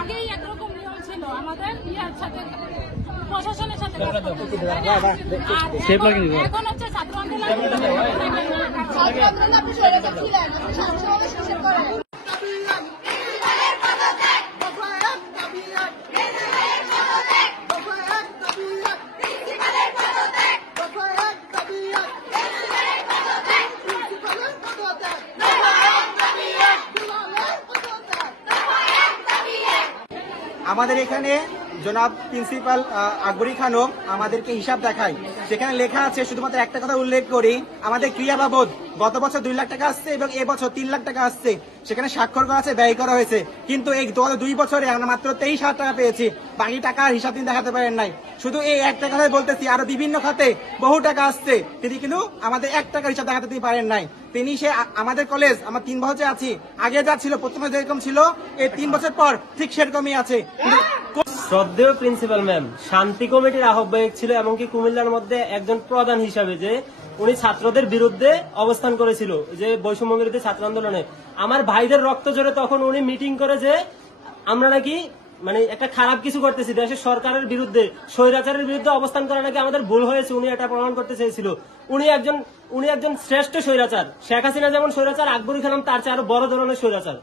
আগেই একরকম নিয়ম ছিল আমাদের ইয়ার সাথে প্রশাসনের সাথে, এখন হচ্ছে ছাত্র আন্দোলন। আমাদের এখানে জনাব প্রিন্সিপাল আকবরী খানম আমাদেরকে হিসাব দেখায়, সেখানে লেখা আছে, শুধুমাত্র একটা কথা উল্লেখ করি, আমাদের ক্রিয়া বাবদ গত বছর 2 লাখ টাকা আসছে এবং এবছর 3 লাখ টাকা আসছে, সেখানে স্বাক্ষর করা আছে, ব্যয় করা হয়েছে। কিন্তু এই 2 বছরে আমরা মাত্র 23,000 টাকা পেয়েছি, বাকি টাকার হিসাব তিনি দেখাতে পারেন নাই। শুধু এই একটা কথাই বলতেছি, আরো বিভিন্ন খাতে বহু টাকা আসছে, তিনি কিন্তু আমাদের 1 টাকার হিসাব দেখাতে তিনি পারেন নাই। তিনি সে আমাদের কলেজ, আমরা 3 বছর আছি, আগে যা ছিল প্রথমে যেরকম ছিল এই 3 বছর পর ঠিক সেরকমই আছে। শ্রদ্ধেয় প্রিন্সিপাল ম্যাম শান্তি কমিটির আহ্বায়ক ছিল, এমনকি কুমিল্লার মধ্যে একজন প্রধান হিসাবে যে উনি ছাত্রদের বিরুদ্ধে অবস্থান করেছিল, যে বৈষম্য বিরোধী ছাত্র আন্দোলনে আমার ভাইদের রক্ত ঝরে, তখন উনি মিটিং করে যে আমরা নাকি মানে একটা খারাপ কিছু করতেছি, দেশের সরকারের বিরুদ্ধে, স্বৈরাচারের বিরুদ্ধে অবস্থান করা নাকি আমাদের ভুল হয়েছে, উনি এটা প্রমাণ করতে চেয়েছিল। উনি একজন শ্রেষ্ঠ স্বৈরাচার। শেখ হাসিনা যেমন স্বৈরাচার, আকবরী খানম তার চেয়ে আরো বড় ধরনের স্বৈরাচার।